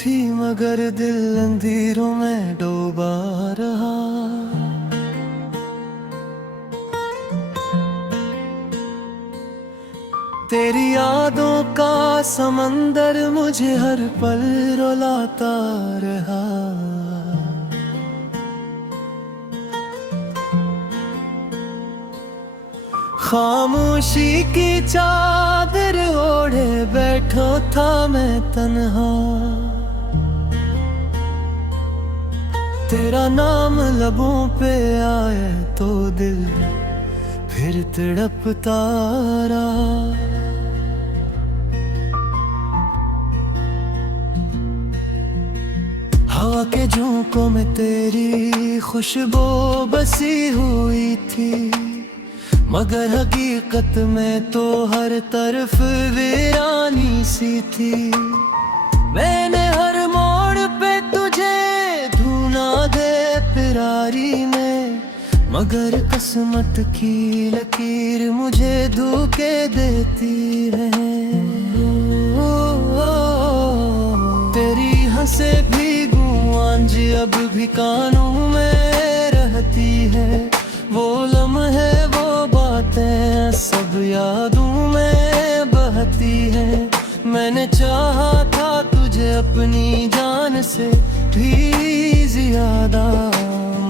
थी मगर दिल अंधेरों में डूबा रहा। तेरी यादों का समंदर मुझे हर पल रुलाता रहा। खामोशी की चादर ओढ़े बैठो था मैं तन्हा। तेरा नाम लबों पे आए तो दिल फिर तड़पता रहा। हवा के झोंकों में तेरी खुशबू बसी हुई थी, मगर हकीकत में तो हर तरफ वीरानी सी थी। मैंने हर मोड़ पे तुझे ढूंढा दे फिरारी में, मगर किस्मत की लकीर मुझे धोखे देती है। तेरी हंसे भीगू आंजी अब भी कानों में रहती है। वो लम्हे वो बातें सब यादों में बहती है। मैंने चाहा था तुझे अपनी जान से भी ज्यादा,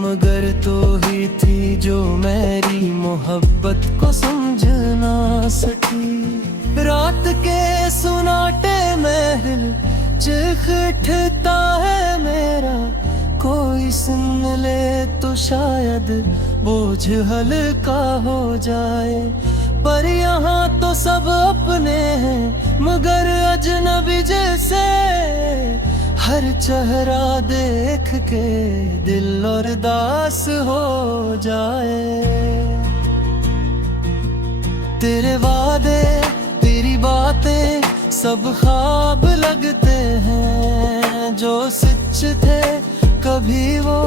मगर तो ही थी जो मेरी मोहब्बत को समझ ना सकी। रात के सुनाटे में दिल चीख उठता है मेरा, कोई सुन ले तो शायद बोझ हल्का हो जाए। पर यहाँ तो सब अपने हैं मगर अजनबी जैसे, हर चेहरा देख के दिल और दास हो जाए। तेरे वादे तेरी बातें सब ख्वाब लगते हैं, जो सच थे कभी वो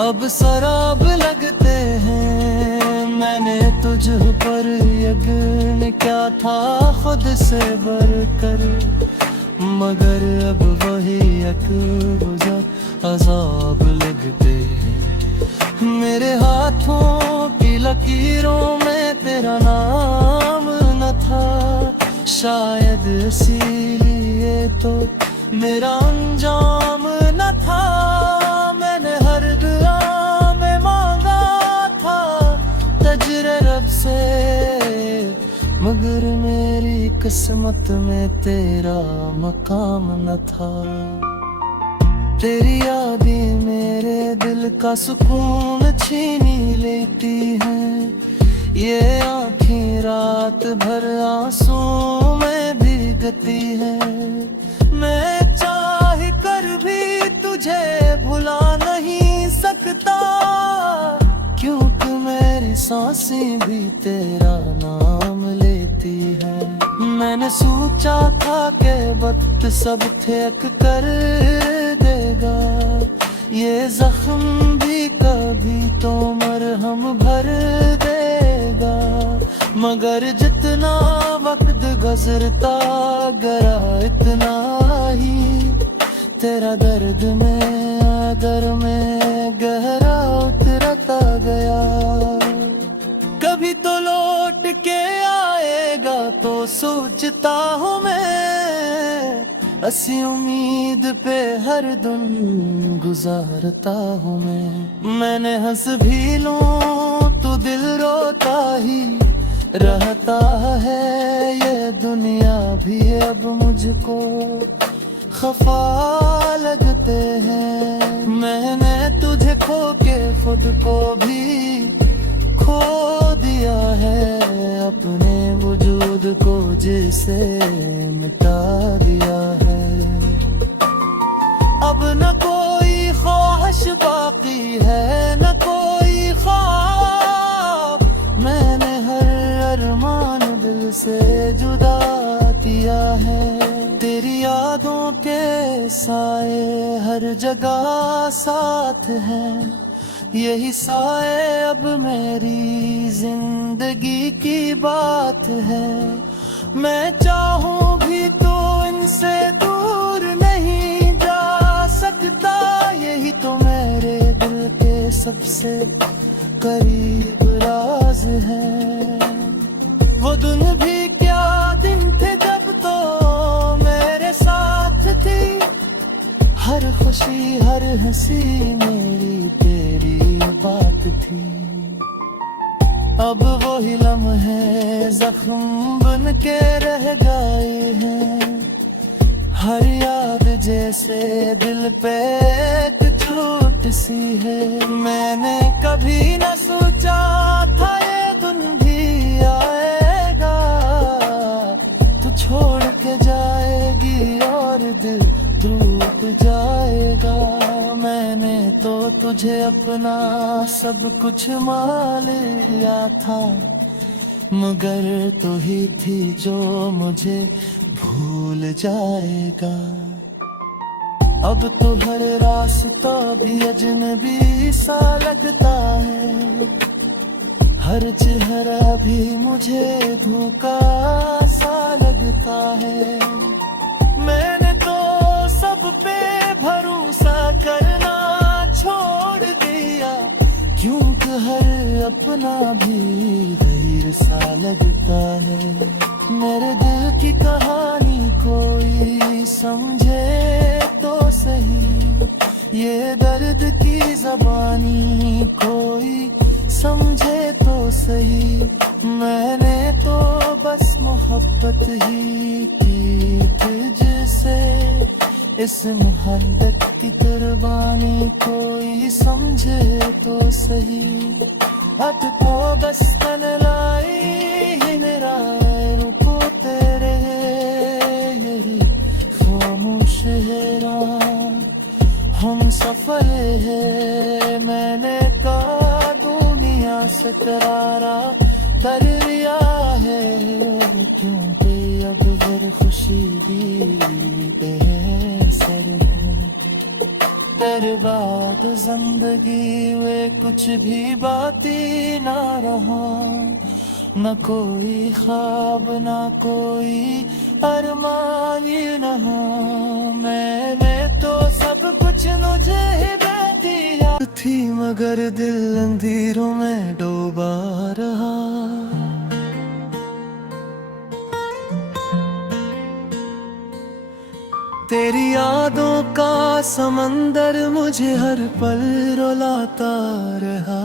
अब शराब लगते हैं। मैंने तुझ पर यकीन क्या था खुद से बढ़कर, मगर अब वही गुजर अजाब लगते हैं। मेरे हाथों की लकीरों में तेरा नाम न था, शायद इसीलिए तो मेरा अंजाम न था। मैंने हर दुआ में मांगा था तजरे रब से, मगर मेरी किस्मत में तेरा मकाम न था। तेरी यादें मेरे दिल का सुकून छीनी लेती हैं, ये आँखें रात भर आंसू में भीगती है। मैं चाह कर भी तुझे भुला नहीं सकता, क्योंकि मेरी सांसें भी तेरा नाम लेती है। मैंने सोचा था कि वक्त सब ठीक कर देगा, ये जख्म भी कभी तो मरहम भर देगा। मगर जितना वक्त गुजरता गया इतना ही तेरा दर्द में गहरा उतरता गया। कभी तो लौट के आएगा तो सोचता हूँ मैं, ऐसी उम्मीद पे हर दिन गुजारता हूँ मैं। मैंने हंस भी लूं तो दिल रोता ही रहता है। ये दुनिया भी अब मुझको खफा लगते हैं। मैंने तुझे खो के खुद को भी खो दिया है, अपने वजूद को जिसे मिटा दिया है। अब न कोई ख्वाहिश बाकी है न कोई ख्वाब, मैंने हर अरमान दिल से जुदा किया है। तेरी यादों के साए हर जगह साथ हैं, यही साए अब मेरी जिंदगी की बात है। मैं चाहूं भी तो इनसे दूर नहीं जा सबसे करीब राज है। वो दिन भी क्या दिन थे जब तो मेरे साथ थी, हर खुशी हर हंसी मेरी तेरी बात थी। अब वही लम्हे जख्म बन के रह गए हैं, हर याद जैसे दिल पे एक चोट सी है। मैंने कभी न सोचा था ये दिन भी आएगा, तू छोड़ के जाएगी और दिल डूब जाएगा। मैंने तो तुझे अपना सब कुछ मान लिया था, मगर तू ही थी जो मुझे भूल जाएगा। अब तो हर रास्ता भी अजनबी सा लगता है, हर चेहरा भी मुझे धोखा सा लगता है। मैंने तो सब पे भरोसा करना छोड़ दिया, क्योंकि हर अपना भी गैर सा लगता है। मेरे दिल की कहानी कोई समझे तो सही, ये दर्द की जबानी कोई समझे तो सही। मैंने तो बस मोहब्बत ही की तुझसे, इस मोहब्बत की कुर्बानी कोई समझे तो सही। हट को बस तन लाई हिनराए को तेरे, यही खामोश है हम सफर है। मैंने कहा दुनिया से करारा कर लिया है, क्योंकि अब फिर खुशी भी बेसर है। तेरे बाद जिंदगी में कुछ भी बाती ना रहा, न कोई ख्वाब न कोई अरमान रहा। मैंने तो सब कुछ मुझे ही दे दिया थी, मगर दिल अंधेरों में डूबा रहा। तेरी यादों का समंदर मुझे हर पल रुलाता रहा।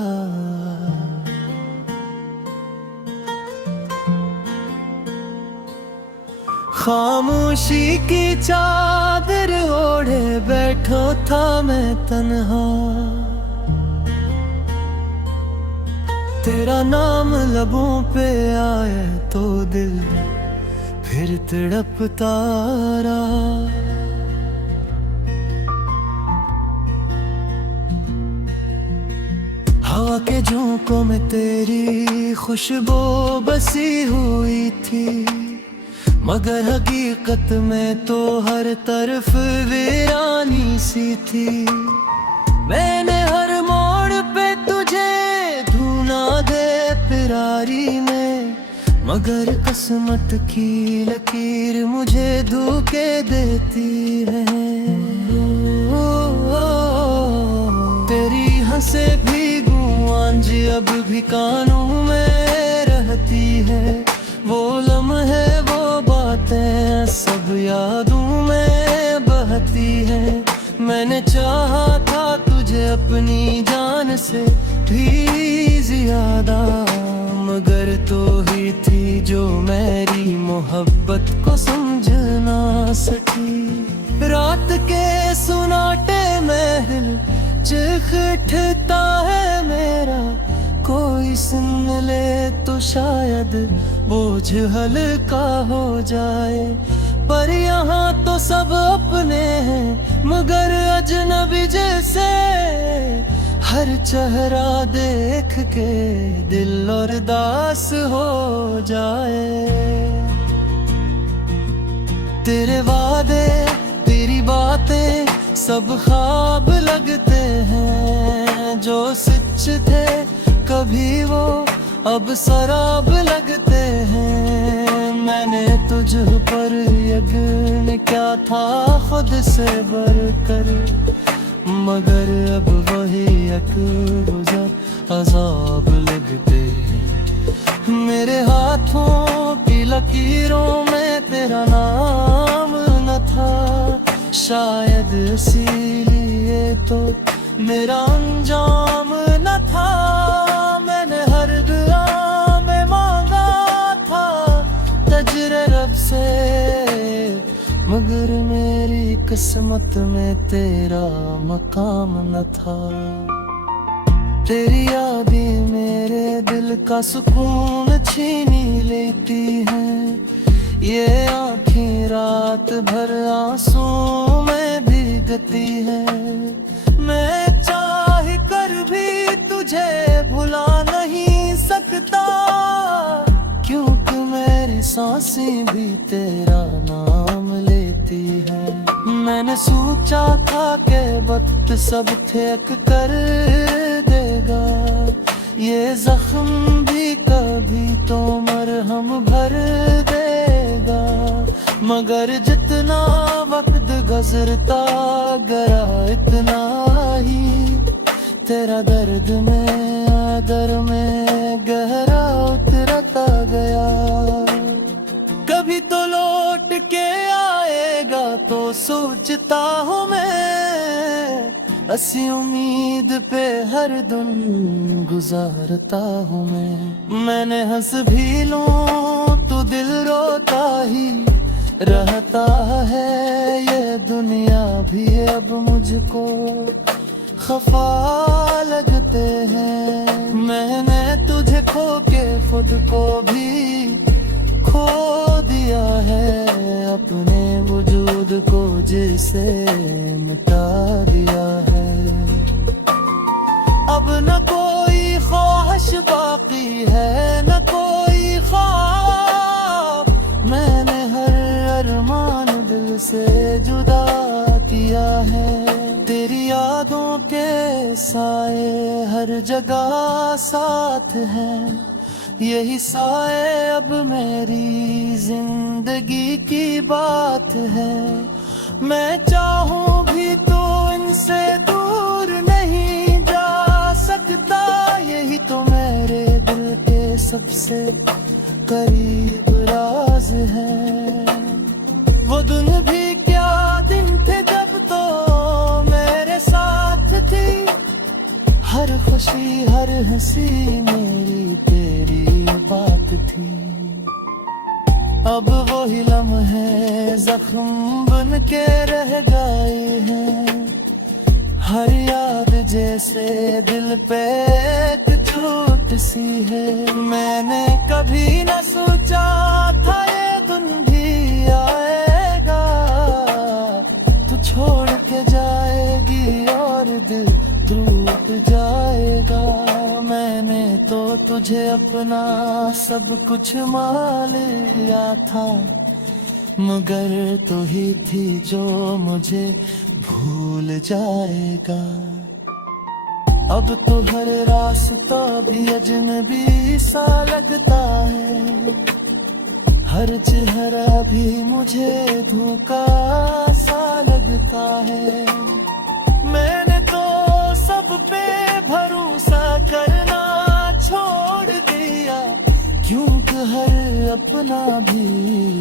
खामोशी की चादर ओढ़े बैठो था मैं तन्हा, तेरा नाम लबों पे आए तो दिल फिर तड़पता रहा। हवा के झोंकों में तेरी खुशबू बसी हुई थी, मगर हकीकत में तो हर तरफ वीरानी सी थी। मैंने हर मोड़ पे तुझे ढूंढा दे फिरारी में, मगर किस्मत की लकीर मुझे धोखे देती है। तेरी हंसे भी गूंजी अब भी कानों में रहती है, वो लम्हे वो बातें सब यादों में बहती है। मैंने चाहा था तुझे अपनी जान से भी ज्यादा, मगर तो ही थी जो मेरी मोहब्बत को समझ ना सकी। रात के सुनाटे में दिल चिखठता है मेरा, कोई सुन ले तो शायद बोझ हल्का हो जाए। पर यहाँ तो सब अपने हैं मगर अजनबी जैसे, हर चेहरा देख के दिल और दास हो जाए। तेरे वादे तेरी बातें सब ख्वाब लगते हैं, जो सच थे कभी वो अब शराब लगते हैं। मैंने तुझ पर यकीन क्या था खुद से बढ़कर, मगर अब वही एक गुजर अजाब लगते हैं। मेरे हाथों की लकीरों में तेरा नाम न था, शायद इसीलिए तो मेरा अंजाम न था। मैंने हर दुआ में मांगा था तजरे रब से, मगर मेरी किस्मत में तेरा मकाम न था। तेरी यादें मेरे दिल का सुकून छीनी लेती हैं, ये आँखें रात भर आंसू में भीगती हैं। मैं चाह कर भी तुझे भुला नहीं सकता, क्योंकि मेरी सांसें भी तेरा नाम लेती हैं। मैंने सोचा था कि वक्त सब ठीक कर देगा, ये जख्म भी कभी तो मरहम भर देगा। मगर जितना वक्त गुजरता गया इतना ही तेरा दर्द में आदर में गहरा उतरता गया। कभी तो लौट के आएगा तो सोचता हूँ मैं, ऐसी उम्मीद पे हर दिन गुजारता हूँ मैं। मैंने हंस भी लूं तो दिल रोता ही रहता है, ये दुनिया भी अब मुझको खफा लगते हैं। मैंने तुझे खो के खुद को भी खो दिया है, अपने वजूद को जिसे मिटा दिया है। अब न कोई ख्वाहिश बाकी है न कोई ख्वाब, मैंने हर अरमान दिल से जुदा किया है। तेरी यादों के साए हर जगह साथ हैं, यही साए अब मेरी जिंदगी की बात है। मैं चाहूं भी तो इनसे दूर नहीं जा सकता, यही तो मेरे दिल के सबसे करीब राज है। वो दिन भी क्या दिन थे जब तो मेरे साथ थी, हर खुशी हर हंसी मेरी तेरी बात थी। अब वही लम्हे जख्म बन के रह गए हैं, हर याद जैसे दिल पे एक चोट सी है। मैंने कभी न सोचा था ये दिन भी आएगा, तू छोड़ के जाएगी और दिल टूट जाएगा। मैंने तो तुझे अपना सब कुछ मान लिया था, मगर तू ही थी जो मुझे भूल जाएगा। अब तो हर रास्ता भी अजनबी सा लगता है, हर चेहरा भी मुझे धोखा सा लगता है। मैंने तो सब पे भरोसा करना छोड़ दिया, क्योंकि हर अपना भी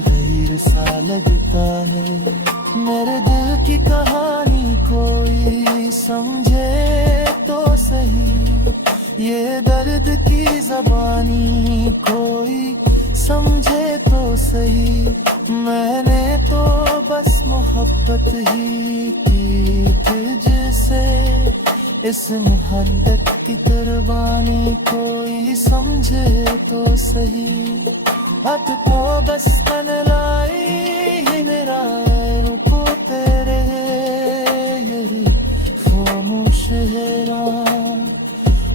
गैर सा लगता है। मेरे दिल की कहानी कोई समझे तो सही, ये दर्द की जबानी कोई समझे तो सही। मैंने तो बस मोहब्बत ही की तुझसे, इस मोहब्बत की कुर्बानी कोई समझे तो सही। हाथ को बस तन लाई ही मेरा को तेरे, यही खामोश है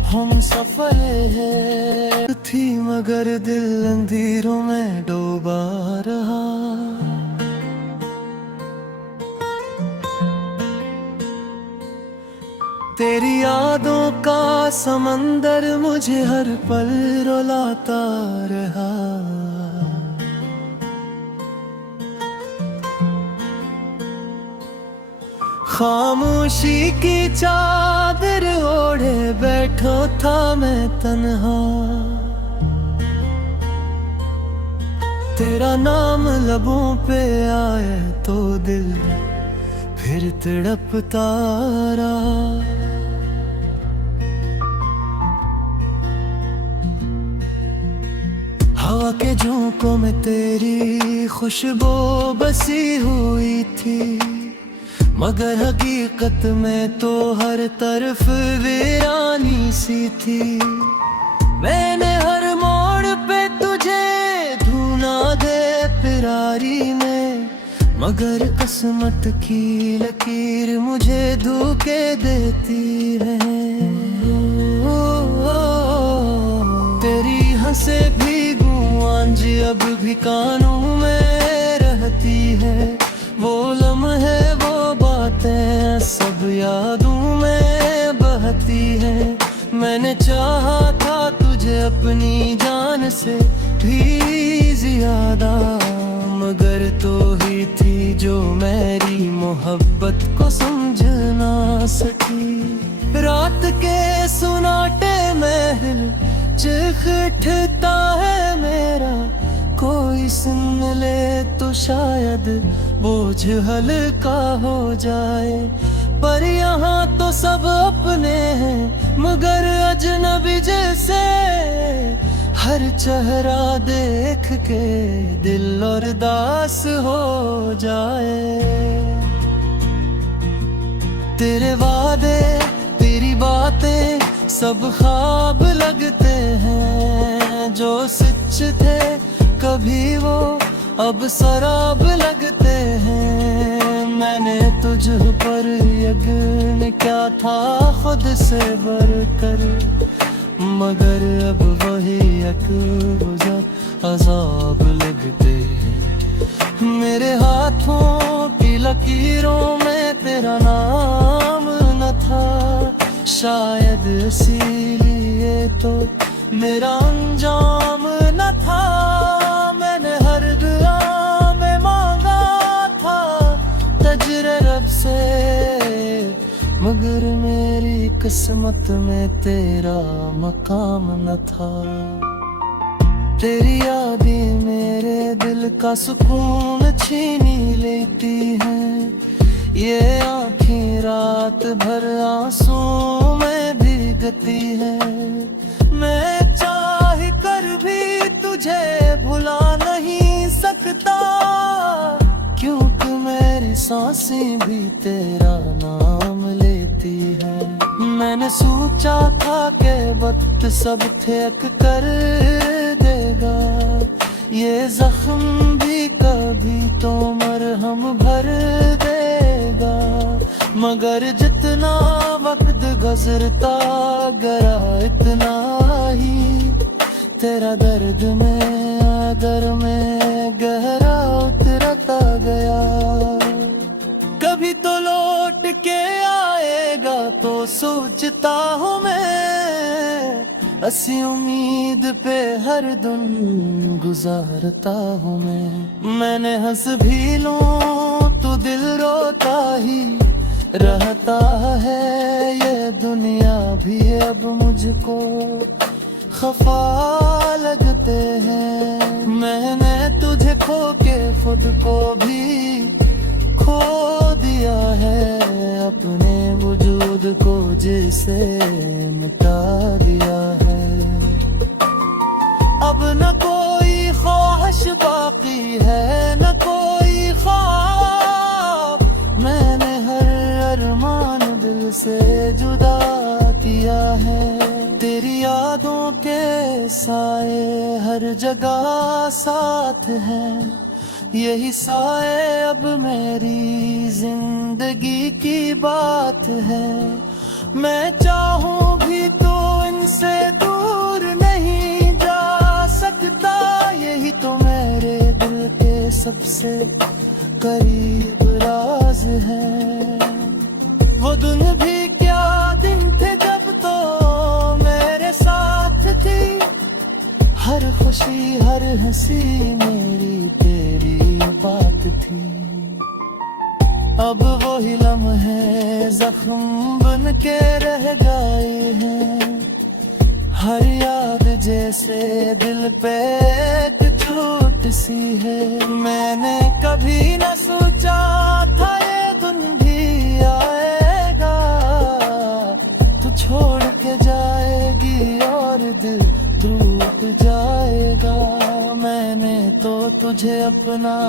हम सफर है। थी मगर दिल अंधेरों में डूबा रहा, तेरी यादों का समंदर मुझे हर पल रुलाता रहा। खामोशी की चादर ओढ़े बैठो था मैं तन्हा, तेरा नाम लबों पे आए तो दिल फिर तड़पता रहा। हवा के झोंकों में तेरी खुशबू बसी हुई थी, मगर हकीकत में तो हर तरफ वीरानी सी थी। मैंने हर मोड़ पे तुझे ढूंढा दे फिरारी में, मगर किस्मत की लकीर मुझे धोखे देती है। तेरी हंसे भीगू आंजी अब भी कानों में रहती है, वो लम्हे वो बातें सब यादों में बहती है। मैंने चाहा था तुझे अपनी जान से भी ज्यादा, मगर तो ही थी जो मेरी मोहब्बत को समझ ना सकी। रात के सुनाटे में दिल चीख उठता है मेरा, कोई सुन ले तो शायद बोझ हल्का हो जाए। पर यहाँ तो सब अपने हैं मगर अजनबी जैसे, हर चेहरा देख के दिल और दास हो जाए। तेरे वादे तेरी बातें सब ख्वाब लगते हैं, जो सच थे कभी वो अब शराब लगते हैं। मैंने तुझ पर यकीन क्या था खुद से बढ़कर, मगर अब वही गुजर अजाब लगते हैं। मेरे हाथों की लकीरों में तेरा नाम न था, शायद इसीलिए तो मेरा अंजाम न था। मैंने हर दुआ में मांगा था तजरे रब से, मगर मेरी किस्मत में तेरा मकाम न था। तेरी यादें मेरे दिल का सुकून छीनी लेती हैं, ये आँखें रात भर आंसू में भीगती है। मैं चाह कर भी तुझे भुला नहीं सकता, क्योंकि मेरी सांसें भी तेरा नाम लेती है। मैंने सोचा था कि वक्त सब ठेक कर देगा, ये जख्म भी कभी तो मरहम भर देगा। मगर जितना वक्त गुजरता गया इतना ही तेरा दर्द में आदर में गहरा उतरता गया। कभी तो लौट के आएगा तो सोचता हूँ मैं, ऐसी उम्मीद पे हर दिन गुजारता हूँ मैं। मैंने हंस भी लूं तो दिल रोता ही रहता है, ये दुनिया भी अब मुझको खफा लगते हैं। मैंने तुझे खो के खुद को भी खो दिया है, अपने वजूद को जिसे मिटा दिया है। अब न कोई ख्वाहिश बाकी है न कोई ख्वाब, मैंने हर अरमान दिल से जुदा किया है। तेरी यादों के साए हर जगह साथ हैं, यही साए अब मेरी जिंदगी की बात है। मैं चाहूं भी तो इनसे दूर नहीं जा सकता, यही तो मेरे दिल के सबसे करीब राज है। वो दिन भी क्या दिन थे जब तो मेरे साथ थी, हर खुशी हर हंसी मेरी तेरी बात थी। अब वही लम्हे जख्म बन के रह गए हैं। हर याद जैसे दिल पे एक चोट सी है। मैंने कभी न सोचा था ये दिन भी आएगा, तू छोड़ के जाएगी और दिल टूट जाएगा। मैंने तो तुझे अपना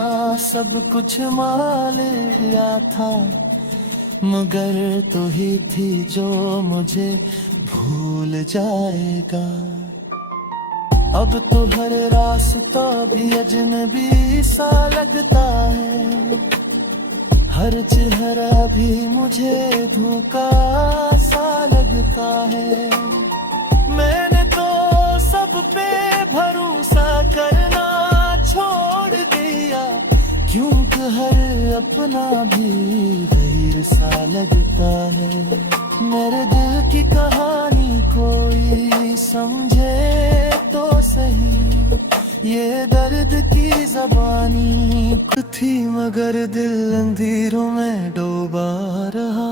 सब कुछ मान लिया था, मगर तू ही थी जो मुझे भूल जाएगा। अब तो हर रास्ता भी अजनबी सा लगता है, हर चेहरा भी मुझे धोखा सा लगता है। मैंने तो सब पे भरोसा करना छोड़ दिया, क्योंकि हर अपना भी गैर सा लगता है। मेरे दिल की कहानी कोई समझे तो सही, ये दर्द की ज़बानी थी मगर दिल अंधेरों में डूबा रहा।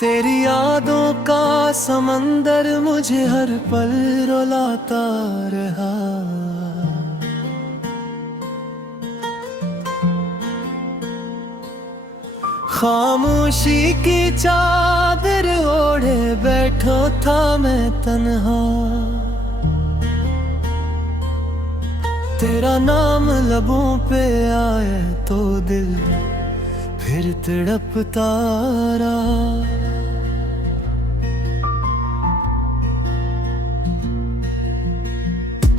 तेरी यादों का समंदर मुझे हर पल रुलाता रहा। खामोशी की चादर ओढ़े बैठा था मैं तन्हा, तेरा नाम लबों पे आए तो दिल फिर तड़पता रहा।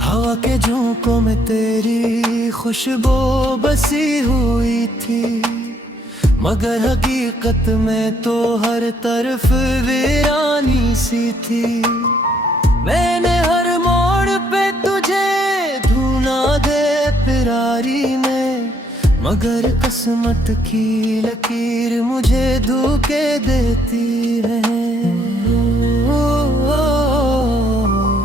हवा के झोंकों में तेरी खुशबू बसी हुई थी, मगर हकीकत में तो हर तरफ वीरानी सी थी। मैंने हर मोड़ पे तुझे ढूंढा दे फिरारी में, मगर किस्मत की लकीर मुझे धोखे देती है।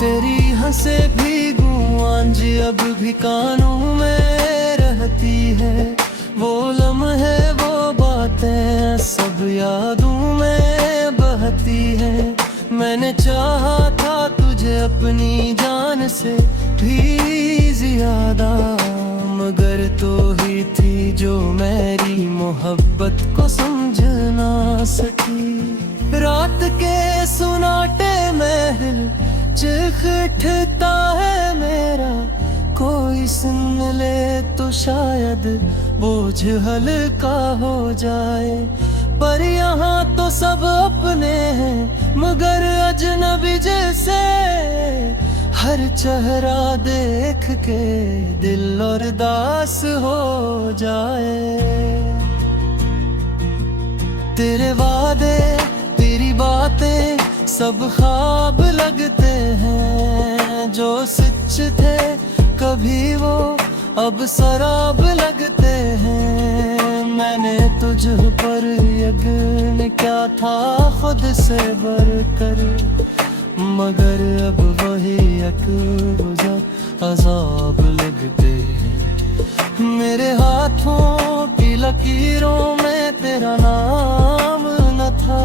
तेरी हंसे भी गूंज अब भी कानों में रहती है, वो लम्हे वो बातें सब यादों में बहती है। मैंने चाहा था तुझे अपनी जान से भी ज्यादा, मगर तो ही थी जो मेरी मोहब्बत को समझ ना सकी। रात के सुनाटे में दिल चिखठता है मेरा, कोई सुन ले तो शायद बोझ हल्का हो जाए। पर यहाँ तो सब अपने हैं मगर अजनबी जैसे, हर चेहरा देख के दिल और दास हो जाए। तेरे वादे तेरी बातें सब ख्वाब लगते हैं, जो सच थे कभी वो अब शराब लगते हैं। मैंने तुझ पर यकीन क्या था खुद से बढ़कर, मगर अब वही एक गुज़र अज़ाब लगते हैं। मेरे हाथों की लकीरों में तेरा नाम न था,